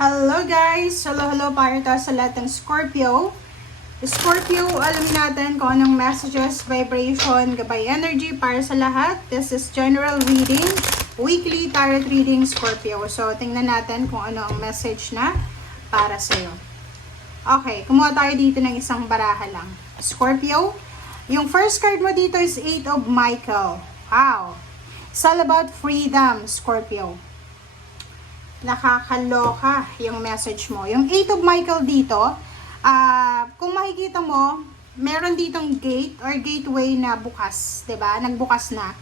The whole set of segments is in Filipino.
Hello guys! Hello para tayo sa lahat ng Scorpio. Scorpio, alamin natin kung anong messages, vibration, gabay energy para sa lahat. This is general reading, weekly tarot reading Scorpio. So, tingnan natin kung ano ang message na para sa'yo. Okay, kumuha tayo dito ng isang baraha lang. Scorpio, yung first card mo dito is 8 of Michael. Wow! It's all about freedom, Scorpio. Nakakaloka yung message mo. Yung 8 of Michael dito, kung makikita mo, meron ditong gate or gateway na bukas, 'di ba? Nagbukas na.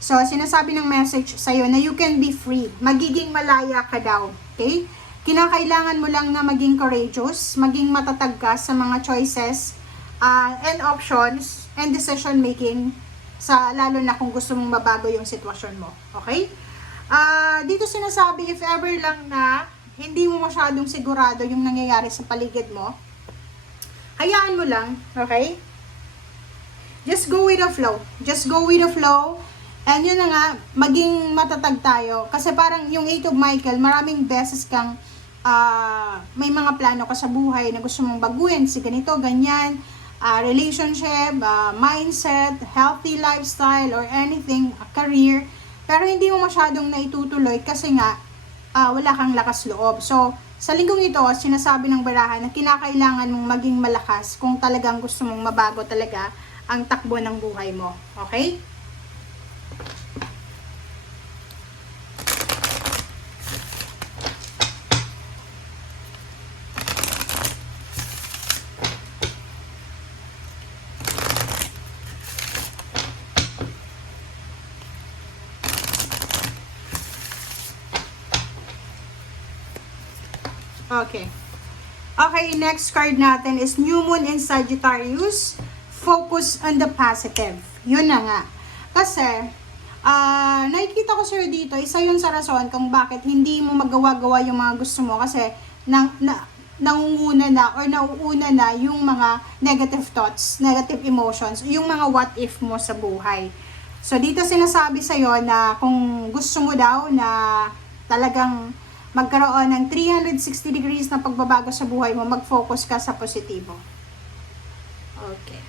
So, sinasabi ng message sa'yo na you can be free. Magiging malaya ka daw. Okay? Kinakailangan mo lang na maging courageous, maging matatag ka sa mga choices and options and decision making lalo na kung gusto mong mabago yung sitwasyon mo. Okay? Dito sinasabi, if ever lang na hindi mo masyadong sigurado yung nangyayari sa paligid mo, hayaan mo lang, okay? Just go with the flow. Just go with the flow. And yun na nga, maging matatag tayo. Kasi parang yung 8 of Michael, maraming beses kang may mga plano ka sa buhay na gusto mong baguhin, si ganito, ganyan, relationship, mindset, healthy lifestyle, or anything, career. Pero hindi mo masyadong naitutuloy kasi nga wala kang lakas loob. So, sa linggong ito, sinasabi ng baraha na kinakailangan mong maging malakas kung talagang gusto mong mabago talaga ang takbo ng buhay mo. Okay? Okay. Okay, next card natin is New Moon in Sagittarius. Focus on the positive. Yun na nga. Kasi, nakikita ko sir dito, isa yun sa rason kung bakit hindi mo magawa-gawa yung mga gusto mo. Kasi, nangunguna na or nauuna na yung mga negative thoughts, negative emotions, yung mga what if mo sa buhay. So, dito sinasabi sa'yo na kung gusto mo daw na talagang magkaroon ng 360 degrees na pagbabago sa buhay mo, mag-focus ka sa positibo. Okay.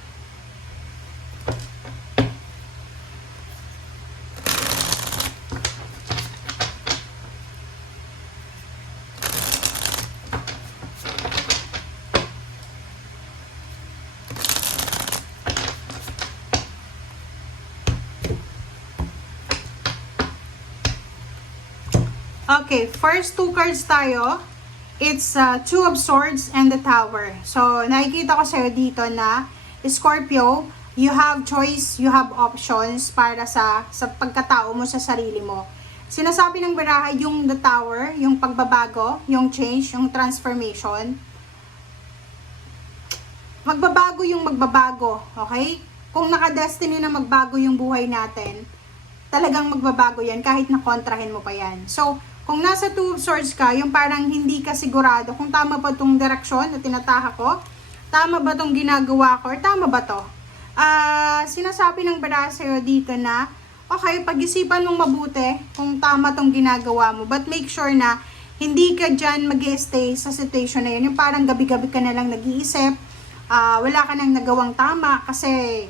Okay, first two cards tayo. It's Two of Swords and the Tower. So, nakikita ko sa'yo dito na Scorpio, you have choice, you have options para sa pagkatao mo sa sarili mo. Sinasabi ng baraha yung the Tower, yung pagbabago, yung change, yung transformation. Magbabago yung magbabago, okay? Kung naka-destiny na magbago yung buhay natin, talagang magbabago yan kahit na kontrahin mo pa yan. So, kung nasa Two of Swords ka, yung parang hindi ka sigurado kung tama ba itong direksyon na tinataha ko, tama ba itong ginagawa ko, or tama ba ito? Sinasabi ng baraha sa'yo dito na, okay, pag-isipan mong mabuti kung tama itong ginagawa mo, but make sure na hindi ka dyan mag-stay sa situation na yun. Yung parang gabi-gabi ka na lang nag-iisip, wala ka nang nagawang tama kasi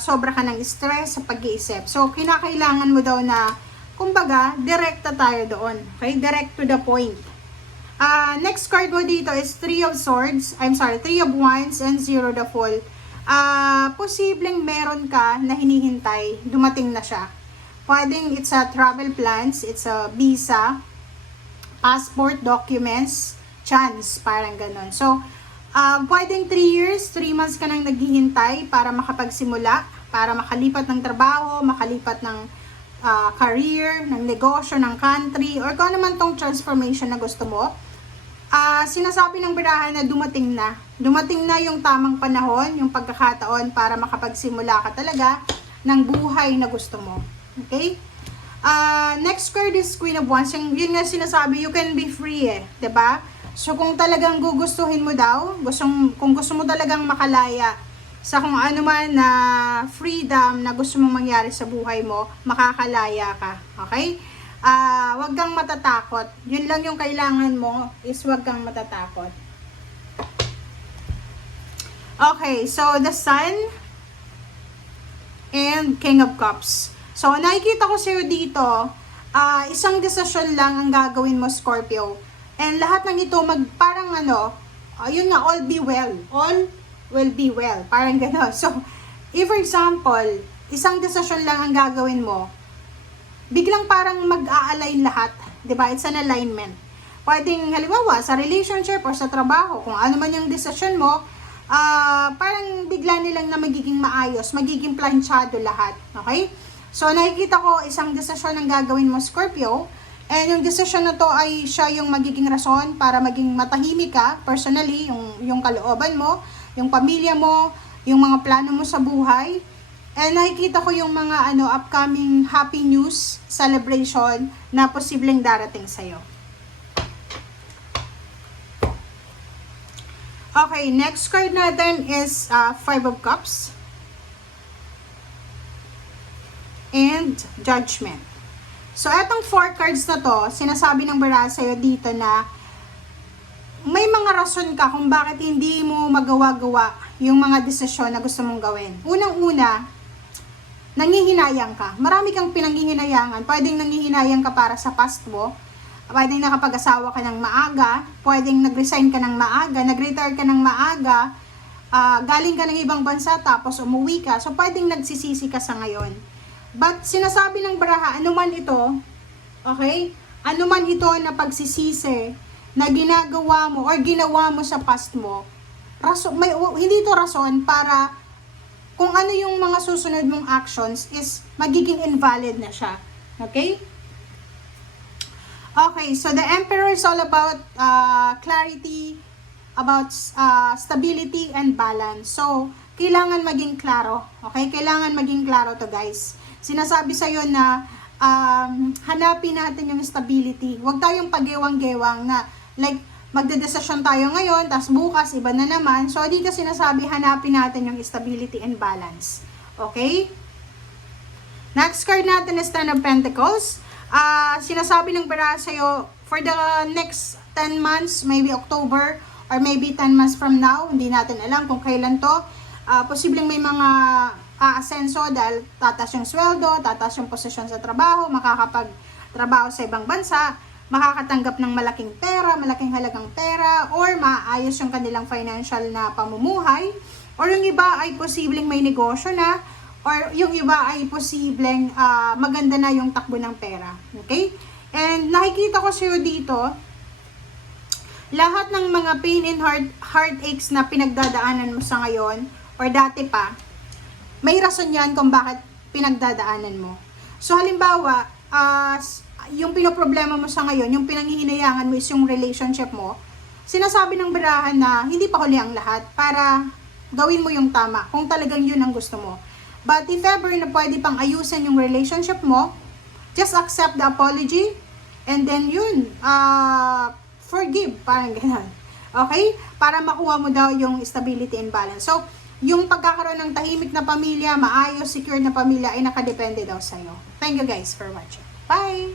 sobra ka ng stress sa pag-iisip. So, kinakailangan mo daw na kumbaga, direkta tayo doon. Okay? Direct to the point. Next card mo dito is Three of Wands and Zero the Fool. Posibleng meron ka na hinihintay, dumating na siya. Pwedeng it's a travel plans, it's a visa, passport, documents, chance, parang ganun. So, pwedeng 3 years, 3 months ka nang naghihintay para makapagsimula, para makalipat ng trabaho, makalipat ng career, ng negosyo, ng country, or kung ano man tong transformation na gusto mo. Sinasabi ng baraha na dumating na. Dumating na yung tamang panahon, yung pagkakataon para makapagsimula ka talaga ng buhay na gusto mo. Okay? Next card is Queen of Wands. Yun nga sinasabi, you can be free eh. 'Di ba? So kung talagang gugustuhin mo daw, kung gusto mo talagang makalaya sa kung ano man na freedom na gusto mong mangyari sa buhay mo, makakalaya ka. Okay? Wag kang matatakot. Yun lang yung kailangan mo, is wag kang matatakot. Okay, so the Sun and King of Cups. So, nakikita ko sa'yo dito, isang desisyon lang ang gagawin mo, Scorpio. And lahat ng ito, parang yun nga, all be well. All will be well. Parang gano'n. So, if for example, isang desisyon lang ang gagawin mo, biglang parang mag-a-align lahat. Diba? It's an alignment. Pwedeng, halimbawa, sa relationship or sa trabaho, kung ano man yung desisyon mo, parang bigla nilang na magiging maayos, magiging planchado lahat. Okay? So, nakikita ko isang desisyon ang gagawin mo, Scorpio. And yung desisyon na to ay siya yung magiging rason para maging matahimik ka, personally, yung kalooban mo, yung pamilya mo, yung mga plano mo sa buhay. And nakikita ko yung mga upcoming happy news, celebration na posibleng darating sa'yo. Okay, next card natin is Five of Cups and Judgment. So, etong 4 cards na to, sinasabi ng bara sa'yo dito na may mga rason ka kung bakit hindi mo magawa-gawa yung mga desisyon na gusto mong gawin. Unang-una, nangihinayang ka. Marami kang pinanghihinayangan. Pwedeng nangihinayang ka para sa past mo. Pwedeng nakapag-asawa ka ng maaga. Pwedeng nag-resign ka ng maaga. Nag-retire ka ng maaga. Galing ka ng ibang bansa tapos umuwi ka. So, pwedeng nagsisisi ka sa ngayon. But, sinasabi ng baraha, anuman ito, okay? Anuman ito na pagsisisi na ginagawa mo or ginawa mo sa past mo, hindi ito rason para kung ano yung mga susunod mong actions is magiging invalid na siya. Okay? Okay, so the Emperor is all about clarity, about stability and balance. So, kailangan maging klaro. Okay? Kailangan maging klaro to, guys. Sinasabi sa'yo na hanapin natin yung stability. Huwag tayong pagewang-gewang na like, magdedesisyon tayo ngayon, tapos bukas, iba na naman. So, dito sinasabi, hanapin natin yung stability and balance. Okay? Next card natin is Ten of Pentacles. Sinasabi ng bara sa'yo, for the next 10 months, maybe October, or maybe 10 months from now, hindi natin alam kung kailan to, posibleng may mga aasenso dahil tataas yung sweldo, tataas yung posisyon sa trabaho, makakapag-trabaho sa ibang bansa, makakatanggap ng malaking pera, malaking halagang pera, or maayos yung kanilang financial na pamumuhay, or yung iba ay posibleng may negosyo na, or yung iba ay posibleng maganda na yung takbo ng pera. Okay? And nakikita ko sa'yo dito, lahat ng mga pain and heartaches na pinagdadaanan mo sa ngayon, or dati pa, may rason yan kung bakit pinagdadaanan mo. So, halimbawa, yung pinoproblema mo sa ngayon, yung pinanghihinayangan mo is yung relationship mo, sinasabi ng barahan na hindi pa huli ang lahat para gawin mo yung tama kung talagang yun ang gusto mo. But if ever na pwede pang ayusin yung relationship mo, just accept the apology and then yun, forgive, parang ganun. Okay? Para makuha mo daw yung stability and balance. So, yung pagkakaroon ng tahimik na pamilya, maayos, secure na pamilya ay nakadepende daw sa'yo. Thank you guys for watching. Bye!